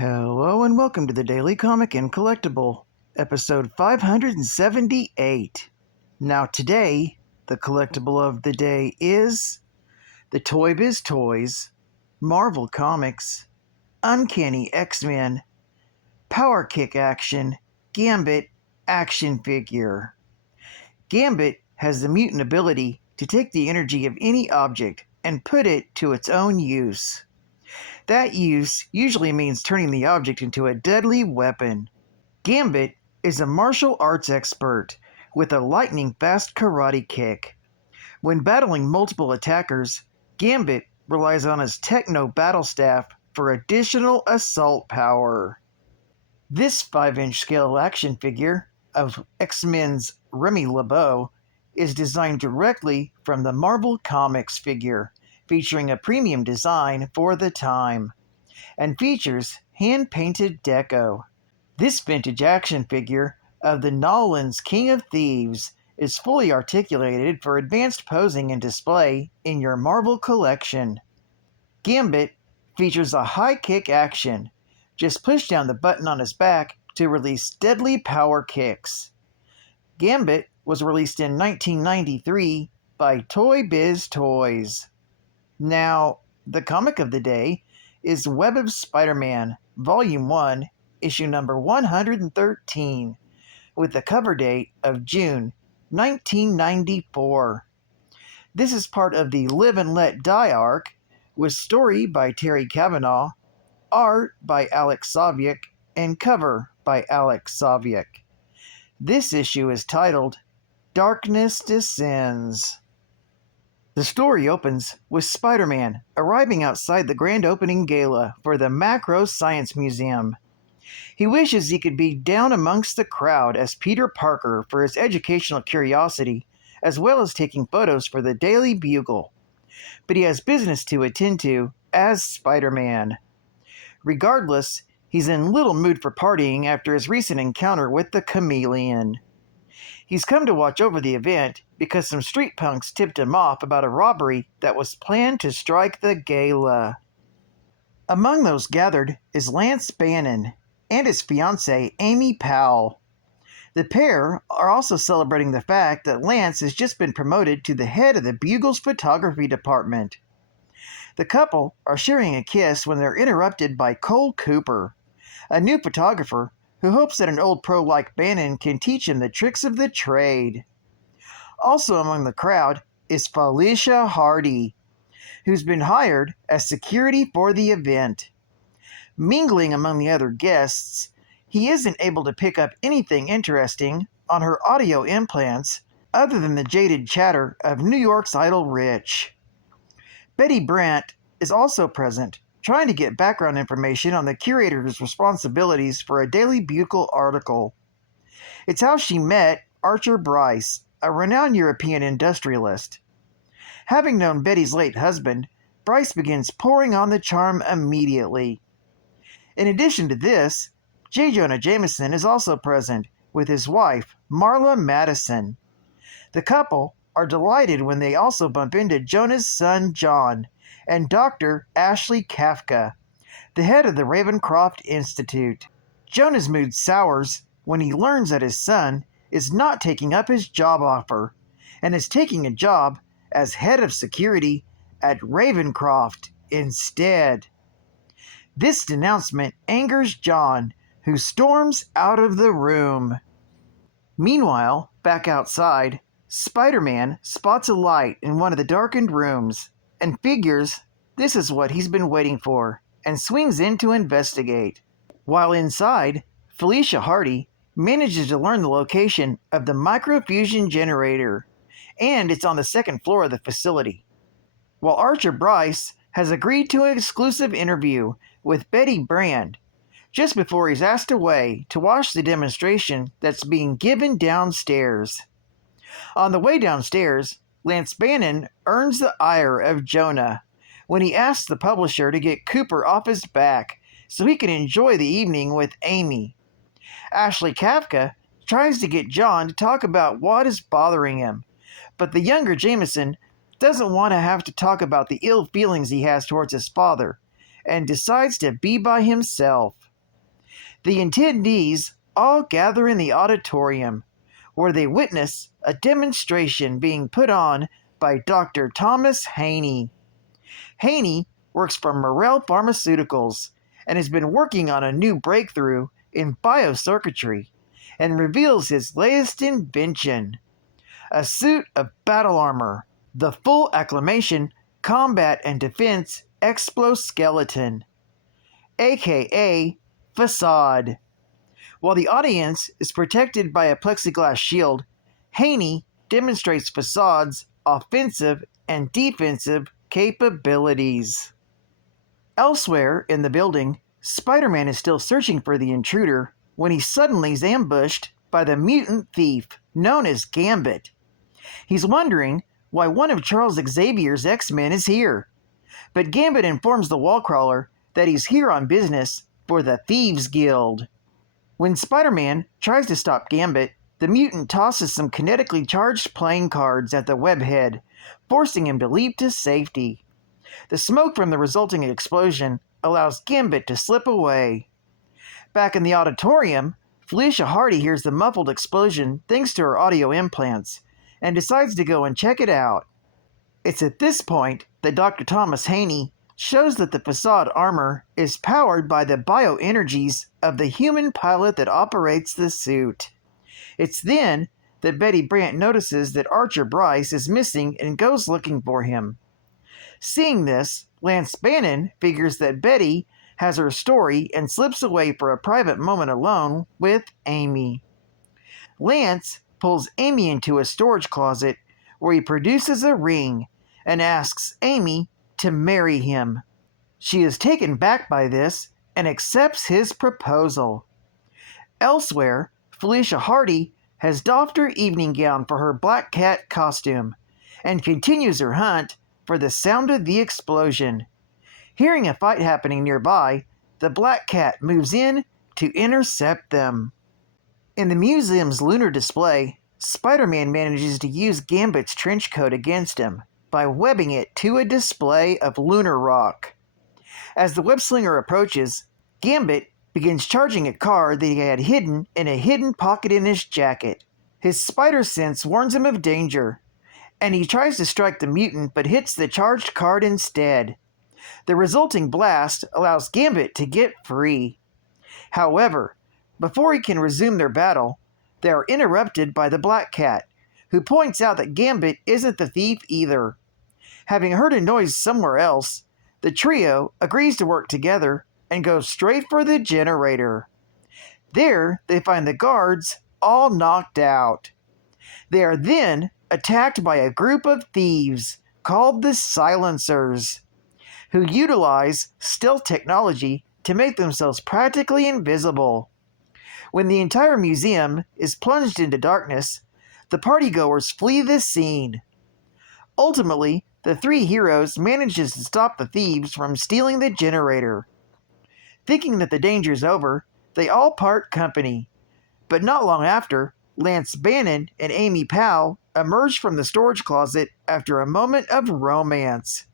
Hello and welcome to the Daily Comic and Collectible, episode 578. Now today, the collectible of the day is the Toybiz Toys, Marvel Comics, Uncanny X-Men, Power Kick Action, Gambit action figure. Gambit has the mutant ability to take the energy of any object and put it to its own use. That use usually means turning the object into a deadly weapon. Gambit is a martial arts expert with a lightning-fast karate kick. When battling multiple attackers, Gambit relies on his Techno Battle Staff for additional assault power. This 5-inch scale action figure of X-Men's Remy LeBeau is designed directly from the Marvel Comics figure, featuring a premium design for the time, and features hand-painted deco. This vintage action figure of the Nolan's King of Thieves is fully articulated for advanced posing and display in your Marvel collection. Gambit features a high kick action. Just push down the button on his back to release deadly power kicks. Gambit was released in 1993 by Toybiz Toys. Now, the comic of the day is Web of Spider-Man, Volume 1, issue number 113, with the cover date of June 1994. This is part of the Live and Let Die arc, with story by Terry Cavanaugh, art by Alex Saviuk, and cover by Alex Saviuk. This issue is titled Darkness Descends. The story opens with Spider-Man arriving outside the grand opening gala for the Macro Science Museum. He wishes he could be down amongst the crowd as Peter Parker for his educational curiosity, as well as taking photos for the Daily Bugle. But he has business to attend to as Spider-Man. Regardless, he's in little mood for partying after his recent encounter with the Chameleon. He's come to watch over the event because some street punks tipped him off about a robbery that was planned to strike the gala. Among those gathered is Lance Bannon and his fiancée, Amy Powell. The pair are also celebrating the fact that Lance has just been promoted to the head of the Bugle's photography department. The couple are sharing a kiss when they're interrupted by Cole Cooper, a new photographer who hopes that an old pro like Bannon can teach him the tricks of the trade. Also among the crowd is Felicia Hardy, who's been hired as security for the event. Mingling among the other guests, he isn't able to pick up anything interesting on her audio implants other than the jaded chatter of New York's Idle Rich. Betty Brant is also present, trying to get background information on the curator's responsibilities for a Daily Bugle article. It's how she met Archer Bryce, a renowned European industrialist. Having known Betty's late husband, Bryce begins pouring on the charm immediately. In addition to this, J. Jonah Jameson is also present with his wife, Marla Madison. The couple are delighted when they also bump into Jonah's son, John, and Dr. Ashley Kafka, the head of the Ravencroft Institute. Jonah's mood sours when he learns that his son is not taking up his job offer and is taking a job as head of security at Ravencroft instead. This denouncement angers John, who storms out of the room. Meanwhile, back outside, Spider-Man spots a light in one of the darkened rooms and figures this is what he's been waiting for and swings in to investigate. While inside, Felicia Hardy manages to learn the location of the microfusion generator, and it's on the second floor of the facility. While Archer Bryce has agreed to an exclusive interview with Betty Brand just before he's asked away to watch the demonstration that's being given downstairs. On the way downstairs, Lance Bannon earns the ire of Jonah when he asks the publisher to get Cooper off his back so he can enjoy the evening with Amy. Ashley Kafka tries to get John to talk about what is bothering him, but the younger Jameson doesn't want to have to talk about the ill feelings he has towards his father and decides to be by himself. The attendees all gather in the auditorium, where they witness a demonstration being put on by Dr. Thomas Haney. Haney works for Morel Pharmaceuticals and has been working on a new breakthrough in biocircuitry and reveals his latest invention, a suit of battle armor, the full acclamation combat and defense exoskeleton, aka Facade. While the audience is protected by a plexiglass shield, Haney demonstrates Facade's offensive and defensive capabilities. Elsewhere in the building, Spider-Man is still searching for the intruder when he suddenly is ambushed by the mutant thief known as Gambit. He's wondering why one of Charles Xavier's X-Men is here, but Gambit informs the wallcrawler that he's here on business for the Thieves Guild. When Spider-Man tries to stop Gambit, the mutant tosses some kinetically charged playing cards at the webhead, forcing him to leap to safety. The smoke from the resulting explosion allows Gambit to slip away. Back in the auditorium, Felicia Hardy hears the muffled explosion thanks to her audio implants, and decides to go and check it out. It's at this point that Dr. Thomas Haney shows that the Facade armor is powered by the bioenergies of the human pilot that operates the suit. It's then that Betty Brant notices that Archer Bryce is missing and goes looking for him. Seeing this, Lance Bannon figures that Betty has her story and slips away for a private moment alone with Amy. Lance pulls Amy into a storage closet where he produces a ring and asks Amy to marry him. She is taken back by this and accepts his proposal. Elsewhere, Felicia Hardy has doffed her evening gown for her Black Cat costume and continues her hunt for the sound of the explosion. Hearing a fight happening nearby, the Black Cat moves in to intercept them. In the museum's lunar display, Spider-Man manages to use Gambit's trench coat against him by webbing it to a display of lunar rock. As the web-slinger approaches, Gambit begins charging a card that he had hidden in a hidden pocket in his jacket. His spider sense warns him of danger, and he tries to strike the mutant but hits the charged card instead. The resulting blast allows Gambit to get free. However, before he can resume their battle, they are interrupted by the Black Cat, who points out that Gambit isn't the thief either. Having heard a noise somewhere else, the trio agrees to work together and goes straight for the generator. There, they find the guards all knocked out. They are then attacked by a group of thieves called the Silencers, who utilize stealth technology to make themselves practically invisible. When the entire museum is plunged into darkness, the partygoers flee the scene. Ultimately, the three heroes manages to stop the thieves from stealing the generator. Thinking that the danger's over, they all part company. But not long after, Lance Bannon and Amy Powell emerge from the storage closet after a moment of romance,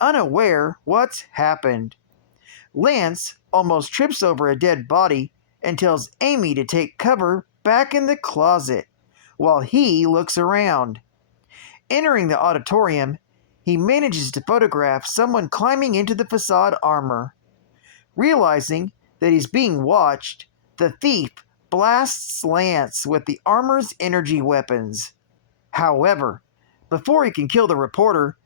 unaware what's happened. Lance almost trips over a dead body and tells Amy to take cover back in the closet while he looks around. Entering the auditorium, he manages to photograph someone climbing into the Facade armor. Realizing that he's being watched, the thief blasts Lance with the armor's energy weapons. However, before he can kill the reporter,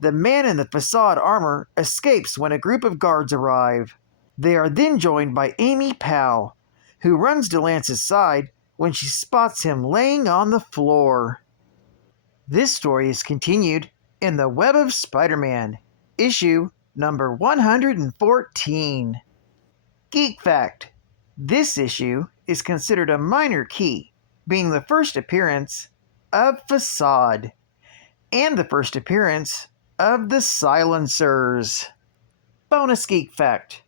the man in the Facade armor escapes when a group of guards arrive. They are then joined by Amy Powell, who runs to Lance's side when she spots him laying on the floor. This story is continued in The Web of Spider-Man, issue number 114. Geek Fact: this issue is considered a minor key, being the first appearance of Facade and the first appearance of the Silencers. Bonus Geek Fact: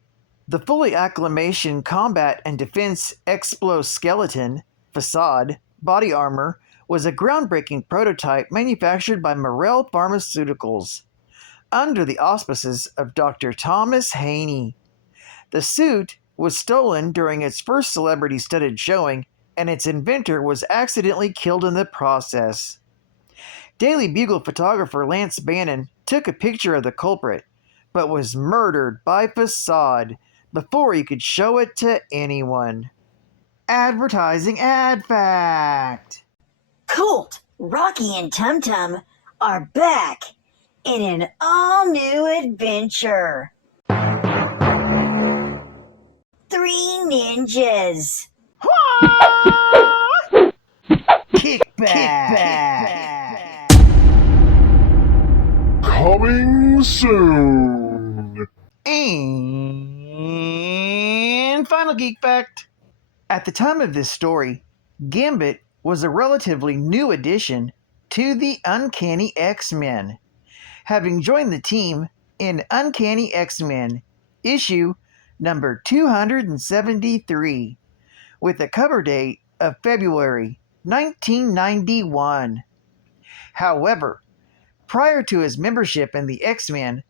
the fully acclamation combat and defense exoskeleton, Facade, body armor was a groundbreaking prototype manufactured by Morel Pharmaceuticals under the auspices of Dr. Thomas Haney. The suit was stolen during its first celebrity-studded showing, and its inventor was accidentally killed in the process. Daily Bugle photographer Lance Bannon took a picture of the culprit, but was murdered by Facade before he could show it to anyone. Advertising ad fact. Colt, Rocky, and Tum Tum are back in an all-new adventure. 3 ninjas. Kick back. Coming soon. And final geek fact. At the time of this story, Gambit was a relatively new addition to the Uncanny X-Men, having joined the team in Uncanny X-Men issue number 273 with a cover date of February 1991. However, prior to his membership in the X-Men,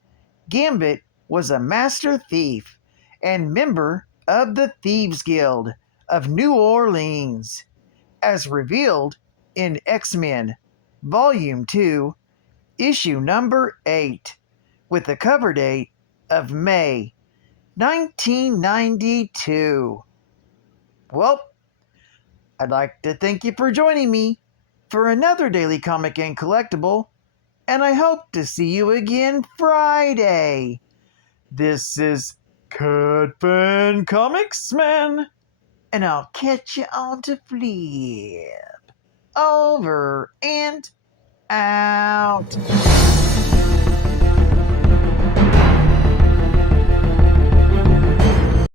Gambit was a master thief and member of the Thieves Guild of New Orleans, as revealed in X-Men Volume 2, issue number 8, with a cover date of May 1992. Well, I'd like to thank you for joining me for another Daily Comic and Collectible, and I hope to see you again Friday. This is Catfan Comics Man, and I'll catch you on to Flip. Over and out.